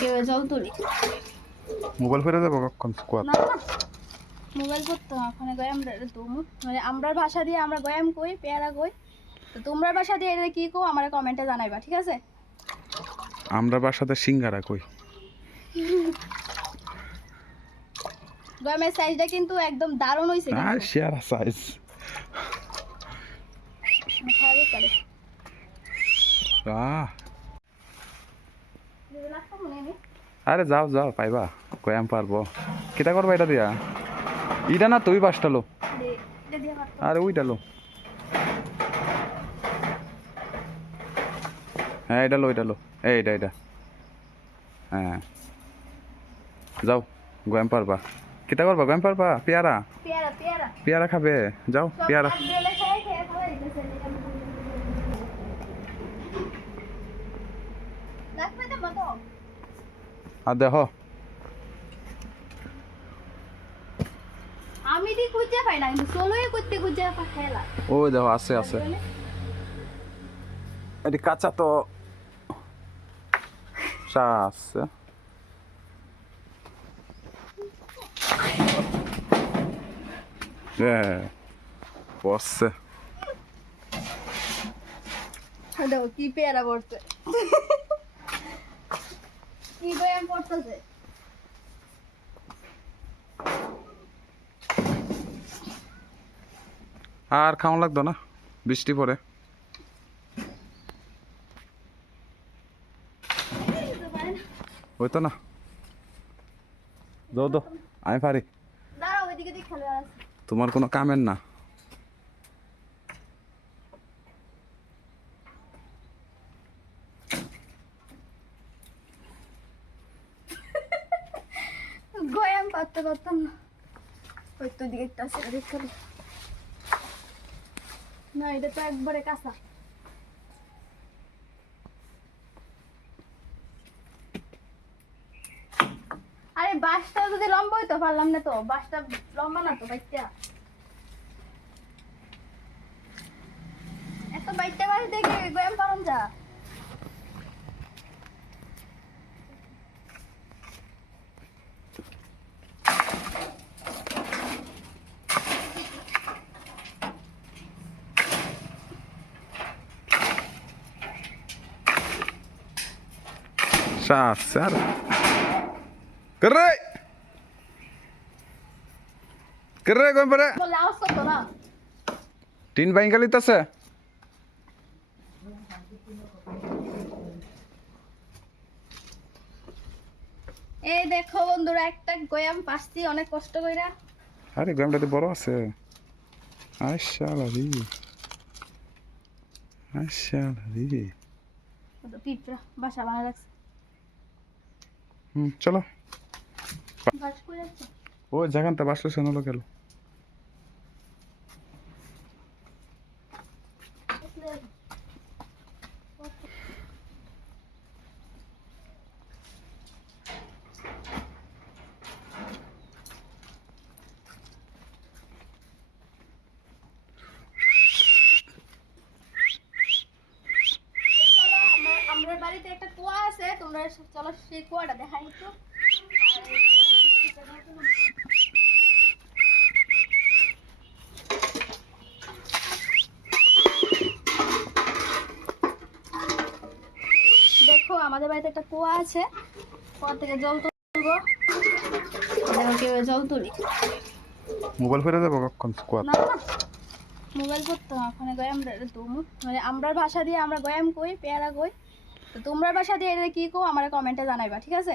তুলবো জল তুলি। মোবাইল ফেরে দেবো কখন? না মোবাইল করতো ওখানে তুমু। মানে আমরার ভাষা দিয়ে আমরা গয়াম কই পেয়ারা কই। তো তোমরার ভাষা দিয়ে এটা কি কো আমার কমেন্টে জানাইবা ঠিক আছে? আমরা বাসাতে সিঙ্গারা কই। গয়ামের সাইজটা কিন্তু একদম দারুণ হইছে আর। Share size. আহ আরে যাও যাও পাইবা। কয়াম পারব। কিতা করবা এটা দিয়া? ইটা না তুই বাসটা লো। এটা। আরে ওইটা লো। হ্যাঁ এটা লো এটা লো। এই এটা এটা। হ্যাঁ। যাও গয়াম পারবা। কিতা করবা? গয়াম পারবা? পেয়ারা? পেয়ারা খাবে? যাও পেয়ারা। আর দেখো। আমি দি খুঁজে পাই না কিন্তু সোলোই করতে খুঁজে খেলা। ওই দেখো আছে আছে। এটি কাঁচা তো। চা আছে। হ্যাঁ বসছে। দেখো কি পেয়ারা পড়ছে। পড়তেছে আর খাওয়া লাগতো না? বৃষ্টি পড়ে। হইতো না। দাও দাও আমি পারি। তোমার কোনো কামের না। পারতে পারতাম না। ওই তো দিকে একটা আছে দিক খেলে না, এটা তো একবারে কাঁচা। আরে বাসটা যদি লম্বা হইতো, পারলাম না তো। বাসটা লম্বা না তো বাইকটা এত বাইকটা বাড়ি দেখে গয়াম পারন যা। পরে বলে আওয়াজ করতো না টিন বাইঙ্গালিত আছে। এই দেখো বন্ধুরা একটা গয়াম পাচ্ছি অনেক কষ্ট কইরা। আরে গ্রামটা তো বড় আছে। আচ্ছা আচ্ছা লাভি পিঁপড়া বাসা রাখছে। হুম চলো। ও যেখানটা বাসলো সেনলো গেল চলো আমার আমাদের বাড়িতে একটা কুয়া আছে তোমরা চলো সেই কুয়াটা দেখাই একটু। দেখো আমাদের বাড়িতে একটা কুয়া আছে। কুয়া থেকে জল তুলবো। কীভাবে জল তুলি। মোবাইল ফেরে দেবো কখন না না। মোবাইল করতো ওখানে গয়াম মানে আমরার ভাষা দিয়ে আমরা গয়াম কই পেয়ারা কই। তো তোমরার ভাষা দিয়ে এটা কি কো আমার কমেন্টে জানাইবা ঠিক আছে?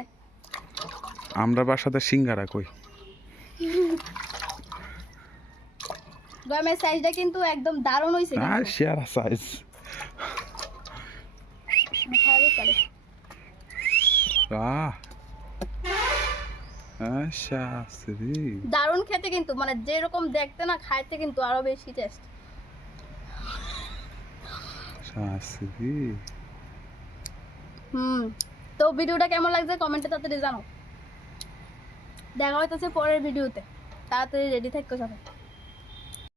আমরা বাসাতে সিঙ্গারা কই? গয়ামের সাইজটা কিন্তু একদম দারুণ হইছে আর। শেয়ার সাইজ করে। আহ। আচ্ছা শ্রী। দারুণ খেতে কিন্তু মানে যেরকম দেখতে না খাইতে কিন্তু আরও বেশি টেস্ট শাস্ত্রী হুম। তো ভিডিওটা কেমন লাগছে? কমেন্টে তাড়াতাড়ি জানো দেখা হইতেছে পরের ভিডিওতে। তাড়াতাড়ি রেডি থাকো সবাই।